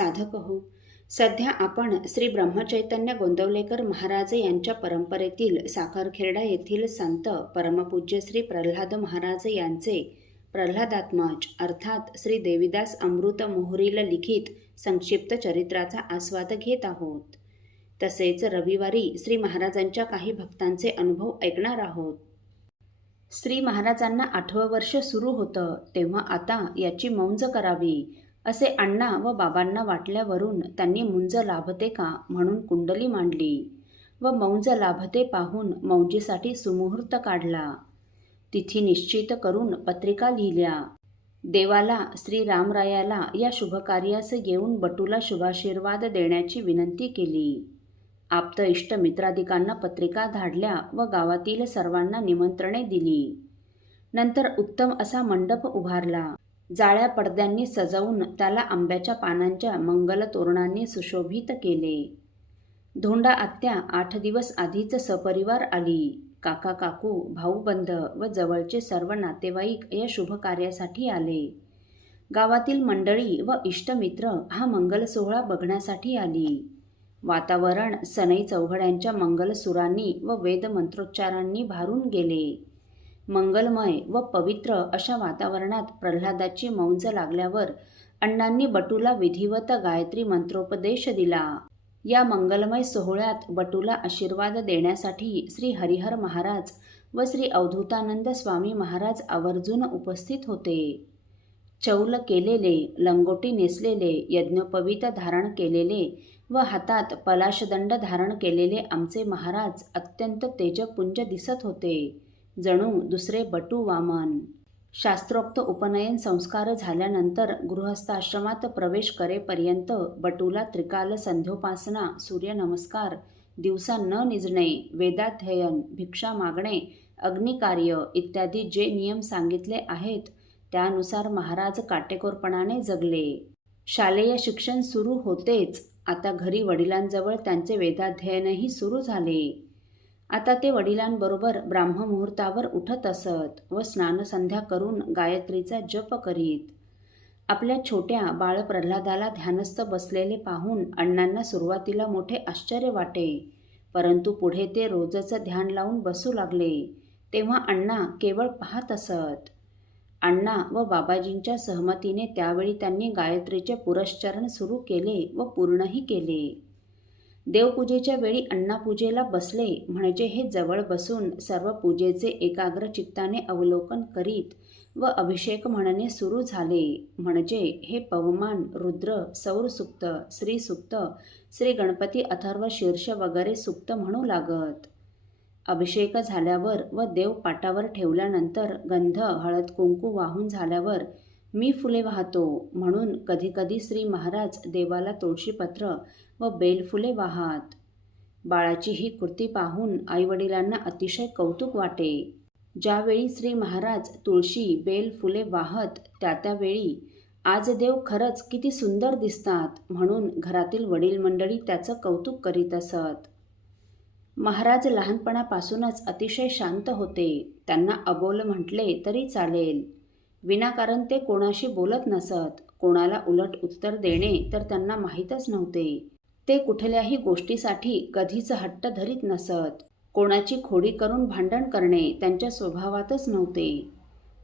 साधक हो सध्या आपण श्री ब्रह्मचैतन्य गोंदवलेकर महाराज यांच्या परंपरेतील साखरखेरडा येथील संत परमपूज्य श्री प्रल्हाद महाराज यांचे प्रल्हादात्मज अर्थात श्री देविदास अमृत मोहरील लिखित संक्षिप्त चरित्राचा आस्वाद घेत आहोत. तसेच रविवारी श्री महाराजांच्या काही भक्तांचे अनुभव ऐकणार आहोत. श्री महाराजांना आठवं वर्ष सुरू होतं तेव्हा आता याची मौंज करावी. असे अण्णा व बाबांना वाटल्यावरून त्यांनी मुंज लाभते का म्हणून कुंडली मांडली व मौंज लाभते पाहून मौंजीसाठी सुमुहूर्त काढला. तिथी निश्चित करून पत्रिका लिहिल्या. देवाला श्री रामरायाला या शुभकार्यास येऊन बटूला शुभाशीर्वाद देण्याची विनंती केली. आप्त इष्ट मित्राधिकांना पत्रिका धाडल्या व गावातील सर्वांना निमंत्रणे दिली. नंतर उत्तम असा मंडप उभारला. जाळ्या पडद्यांनी सजवून त्याला आंब्याच्या पानांच्या मंगल तोरणांनी सुशोभित केले. धोंडा आत्या आठ दिवस आधीच सपरिवार आली. काका काकू भाऊबंध व जवळचे सर्व नातेवाईक या शुभ कार्यासाठी आले. गावातील मंडळी व इष्टमित्र हा मंगल सोहळा बघण्यासाठी आली. वातावरण सनई चौघड्यांच्या मंगलसुरांनी व वेदमंत्रोच्चारांनी भारून गेले. मंगलमय व पवित्र अशा वातावरणात प्रल्हादाची मौंज लागल्यावर अण्णांनी बटूला विधिवत गायत्री मंत्रोपदेश दिला. या मंगलमय सोहळ्यात बटूला आशीर्वाद देण्यासाठी श्री हरिहर महाराज व श्री अवधूतानंद स्वामी महाराज आवर्जून उपस्थित होते. चौल केलेले लंगोटी नेसलेले यज्ञोपवीत धारण केलेले व हातात पलाशदंड धारण केलेले आमचे महाराज अत्यंत तेजपुंज दिसत होते. जणू दुसरे बटू वामन. शास्त्रोक्त उपनयन संस्कार झाल्यानंतर गृहस्थाश्रमात प्रवेश करेपर्यंत बटूला त्रिकाल संध्योपासना सूर्यनमस्कार दिवसा न निजणे वेदाध्ययन भिक्षा मागणे अग्निकार्य इत्यादी जे नियम सांगितले आहेत त्यानुसार महाराज काटेकोरपणाने जगले. शालेय शिक्षण सुरू होतेच आता घरी वडिलांजवळ त्यांचे वेदाध्ययनही सुरू झाले. आता ते वडिलांबरोबर ब्राह्ममुहूर्तावर उठत असत व स्नानसंध्या करून गायत्रीचा जप करीत. आपल्या छोट्या बाळप्रल्हादाला ध्यानस्थ बसलेले पाहून अण्णांना सुरुवातीला मोठे आश्चर्य वाटे. परंतु पुढे ते रोजचं ध्यान लावून बसू लागले तेव्हा अण्णा केवळ पाहत असत. अण्णा व बाबाजींच्या सहमतीने त्यावेळी त्यांनी गायत्रीचे पुरश्चरण सुरू केले व पूर्णही केले. देवपूजेच्या वेळी अण्णापूजेला बसले म्हणजे हे जवळ बसून सर्व पूजेचे एकाग्र चित्ताने अवलोकन करीत व अभिषेक म्हणणे सुरू झाले. म्हणजे हे पवमान रुद्र सौरसुप्त श्रीसुप्त श्री गणपती अथर्व शीर्ष वगैरे सुप्त म्हणू लागत. अभिषेक झाल्यावर व देव पाटावर ठेवल्यानंतर गंध हळद कुंकू वाहून झाल्यावर मी फुले वाहतो म्हणून कधीकधी श्री महाराज देवाला तुळशीपत्र व बेलफुले वाहात. बाळाची ही कृती पाहून आईवडिलांना अतिशय कौतुक वाटे. ज्यावेळी श्री महाराज तुळशी बेल फुले वाहत त्या त्यावेळी आज देव खरंच किती सुंदर दिसतात म्हणून घरातील वडील मंडळी त्याचं कौतुक करीत असत. महाराज लहानपणापासूनच अतिशय शांत होते. त्यांना अबोल म्हटले तरी चालेल. विनाकारण ते कोणाशी बोलत नसत. कोणाला उलट उत्तर देणे तर त्यांना माहीतच नव्हते. ते कुठल्याही गोष्टीसाठी कधीच हट्ट धरीत नसत. कोणाची खोडी करून भांडण करणे त्यांच्या स्वभावातच नव्हते.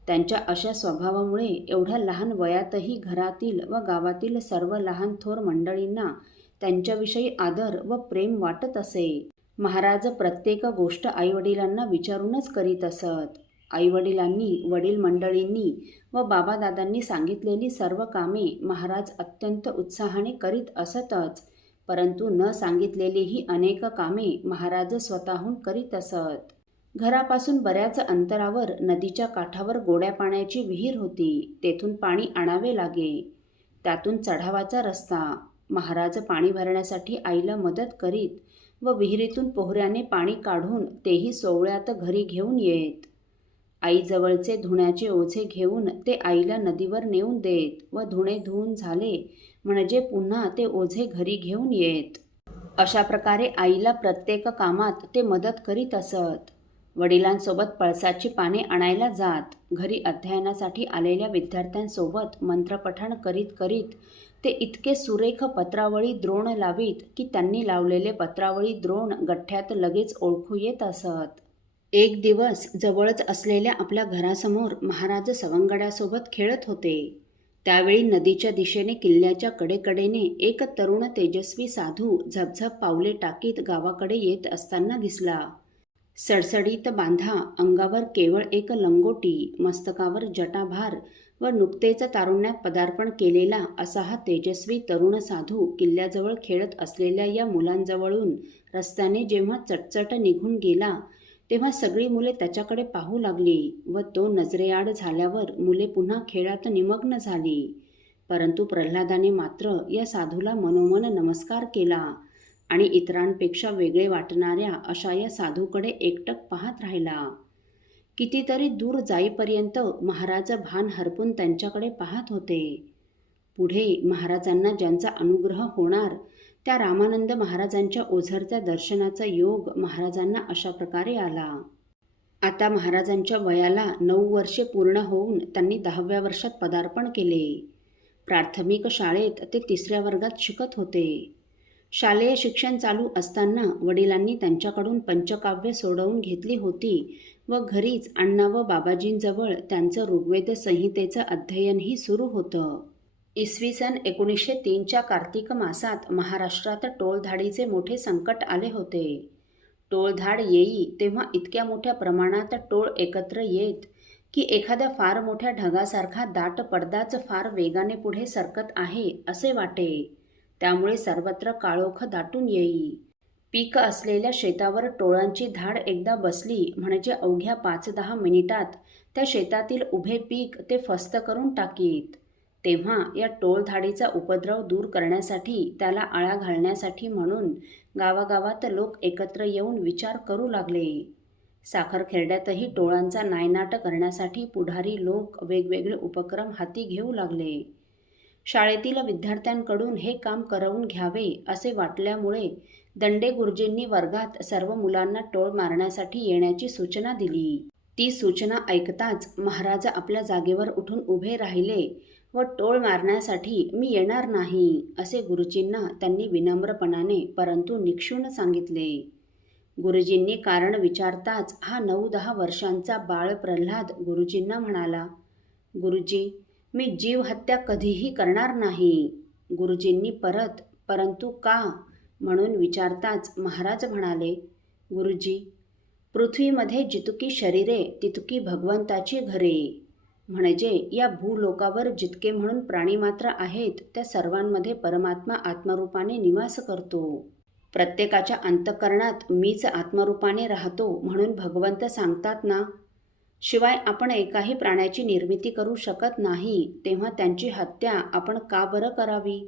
त्यांच्या अशा स्वभावामुळे एवढ्या लहान वयातही घरातील व गावातील सर्व लहान थोर मंडळींना त्यांच्याविषयी आदर व प्रेम वाटत असे. महाराज प्रत्येक गोष्ट आईवडिलांना विचारूनच करीत असत. आईवडिलांनी वडील मंडळींनी व बाबादादांनी सांगितलेली सर्व कामे महाराज अत्यंत उत्साहाने करीत असतच परंतु न सांगितलेलीही अनेक कामे महाराज स्वतःहून करीत असत. घरापासून बऱ्याच अंतरावर नदीच्या काठावर गोड्या पाण्याची विहीर होती तेथून पाणी आणावे लागे. त्यातून चढावाचा रस्ता महाराज पाणी भरण्यासाठी आईला मदत करीत व विहिरीतून पोहऱ्याने पाणी काढून तेही सोवळ्यात घरी घेऊन येत. आईजवळचे धुण्याचे ओझे घेऊन ते आईला नदीवर नेऊन देत व धुणे धुवून झाले म्हणजे पुन्हा ते ओझे घरी घेऊन येत. अशा प्रकारे आईला प्रत्येक कामात ते मदत करीत असत. वडिलांसोबत पळसाची पाने आणायला जात. घरी अध्ययनासाठी आलेल्या विद्यार्थ्यांसोबत मंत्रपठण करीत करीत ते इतके सुरेख पत्रावळी द्रोण लावीत की त्यांनी लावलेले पत्रावळी द्रोण गठ्ठ्यात लगेच ओळखू येत असत. एक दिवस जवळच असलेल्या आपल्या घरासमोर महाराज सवंगड्यासोबत खेळत होते. त्यावेळी नदीच्या दिशेने किल्ल्याच्या कडेकडेने एक तरुण तेजस्वी साधू झपझप पावले टाकीत गावाकडे येत असताना दिसला. सडसडीत बांधा अंगावर केवळ एक लंगोटी मस्तकावर जटाभार व नुकतेच तारुण्यात पदार्पण केलेला असा हा तेजस्वी तरुण साधू किल्ल्याजवळ खेळत असलेल्या या मुलांजवळून रस्त्याने जेव्हा चटचट निघून गेला तेव्हा सगळी मुले त्याच्याकडे पाहू लागली व तो नजरेआड झाल्यावर मुले पुन्हा खेळात निमग्न झाली. परंतु प्रल्हादाने मात्र या साधूला मनोमन नमस्कार केला आणि इतरांपेक्षा वेगळे वाटणाऱ्या अशा या साधूकडे एकटक पाहत राहिला. कितीतरी दूर जाईपर्यंत महाराज भान हरपून त्यांच्याकडे पाहत होते. पुढे महाराजांना ज्यांचा अनुग्रह होणार त्या रामानंद महाराजांच्या ओझरत्या दर्शनाचा योग महाराजांना अशा प्रकारे आला. आता महाराजांच्या वयाला नऊ वर्षे पूर्ण होऊन त्यांनी दहाव्या वर्षात पदार्पण केले. प्राथमिक शाळेत ते तिसऱ्या वर्गात शिकत होते. शालेय शिक्षण चालू असताना वडिलांनी त्यांच्याकडून पंचकाव्य सोडवून घेतली होती व घरीच अण्णा व बाबाजींजवळ त्यांचं ऋग्वेद संहितेचं अध्ययनही सुरू होतं. इसवी सन एकोणीसशे तीनच्या कार्तिक मासात महाराष्ट्रात टोळधाडीचे मोठे संकट आले होते. टोळधाड येई तेव्हा इतक्या मोठ्या प्रमाणात टोळ एकत्र येत की एखाद्या फार मोठ्या ढगासारखा दाट पडदाच फार वेगाने पुढे सरकत आहे असे वाटे. त्यामुळे सर्वत्र काळोख दाटून येई. पीक असलेल्या शेतावर टोळांची धाड एकदा बसली म्हणजे अवघ्या पाच दहा मिनिटात त्या शेतातील उभे पीक ते फस्त करून टाकीत. तेव्हा या टोळधाडीचा उपद्रव दूर करण्यासाठी त्याला आळा घालण्यासाठी म्हणून गावागावात लोक एकत्र येऊन विचार करू लागले. साखरखेरड्यातही टोळांचा नायनाट करण्यासाठी पुढारी लोक वेगवेगळे उपक्रम हाती घेऊ लागले. शाळेतील विद्यार्थ्यांकडून हे काम करवून घ्यावे असे वाटल्यामुळे दंडे गुरुजींनी वर्गात सर्व मुलांना टोळ मारण्यासाठी येण्याची सूचना दिली. ती सूचना ऐकताच महाराजा आपल्या जागेवर उठून उभे राहिले. व टोळ मारण्यासाठी मी येणार नाही असे गुरुजींना त्यांनी विनम्रपणाने परंतु निक्षून सांगितले. गुरुजींनी कारण विचारताच हा नऊ दहा वर्षांचा बाळ प्रल्हाद गुरुजींना म्हणाला गुरुजी मी जीव हत्या कधीही करणार नाही. गुरुजींनी परत परंतु का? म्हणून विचारताच महाराज म्हणाले गुरुजी पृथ्वीमध्ये जितकी शरीरे तितकी भगवंताची घरे. म्हणजे या भूलोकावर जितके म्हणून प्राणी मात्र आहेत त्या सर्वांमध्ये परमात्मा आत्मरूपाने निवास करतो. प्रत्येकाच्या अंतकरणात मीच आत्मरूपाने राहतो म्हणून भगवंत सांगतात ना शिवाय आपण एकाही प्राण्याची निर्मिती करू शकत नाही तेव्हा त्यांची हत्या आपण का बरं करावी?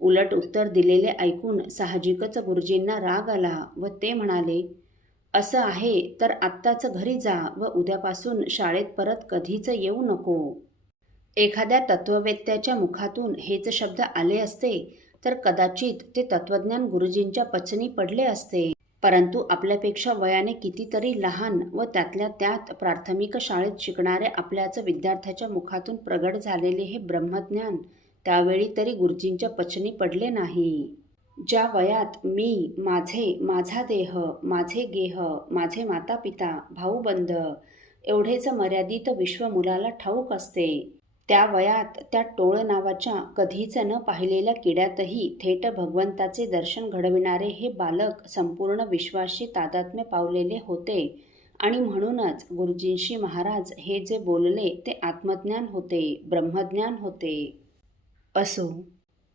उलट उत्तर दिलेले ऐकून साहजिकच गुरुजींना राग आला व ते म्हणाले असं आहे तर आत्ताचं घरी जा व उद्यापासून शाळेत परत कधीच येऊ नको. एखाद्या तत्ववेत्याच्या मुखातून हेच शब्द आले असते तर कदाचित ते तत्वज्ञान गुरुजींच्या पचनी पडले असते. परंतु आपल्यापेक्षा वयाने कितीतरी लहान व त्यातल्या त्यात प्राथमिक शाळेत शिकणाऱ्या आपल्याच विद्यार्थ्याच्या मुखातून प्रगट झालेले हे ब्रह्मज्ञान त्यावेळी तरी गुरुजींच्या पचनी पडले नाही. ज्या वयात मी माझे माझा देह माझे गेह माझे माता पिता भाऊबंद एवढेच मर्यादित विश्व मुलाला ठाऊक असते त्या वयात त्या टोळ नावाच्या कधीच न पाहिलेल्या किड्यातही थेट भगवंताचे दर्शन घडविणारे हे बालक संपूर्ण विश्वाशी तादात्म्य पावलेले होते आणि म्हणूनच गुरुजींशी महाराज हे जे बोलले ते आत्मज्ञान होते ब्रह्मज्ञान होते. असो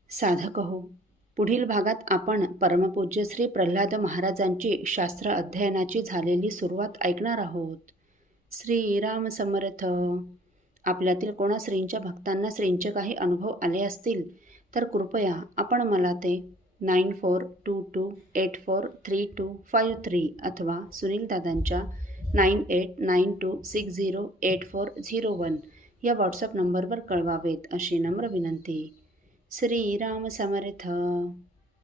साधक हो. पुढील भागात आपण परमपूज्य श्री प्रल्हाद महाराजांची शास्त्र अध्ययनाची झालेली सुरुवात ऐकणार आहोत. श्रीराम समर्थ. आपल्यातील कोणा श्रींच्या भक्तांना श्रींचे काही अनुभव आले असतील तर कृपया आपण मला ते nine four two two eight four three two five three अथवा सुनील दादांच्या nine eight nine two six zero eight four zero one या व्हॉट्सअप नंबरवर कळवावेत अशी नम्र विनंती. श्रीराम समर्थ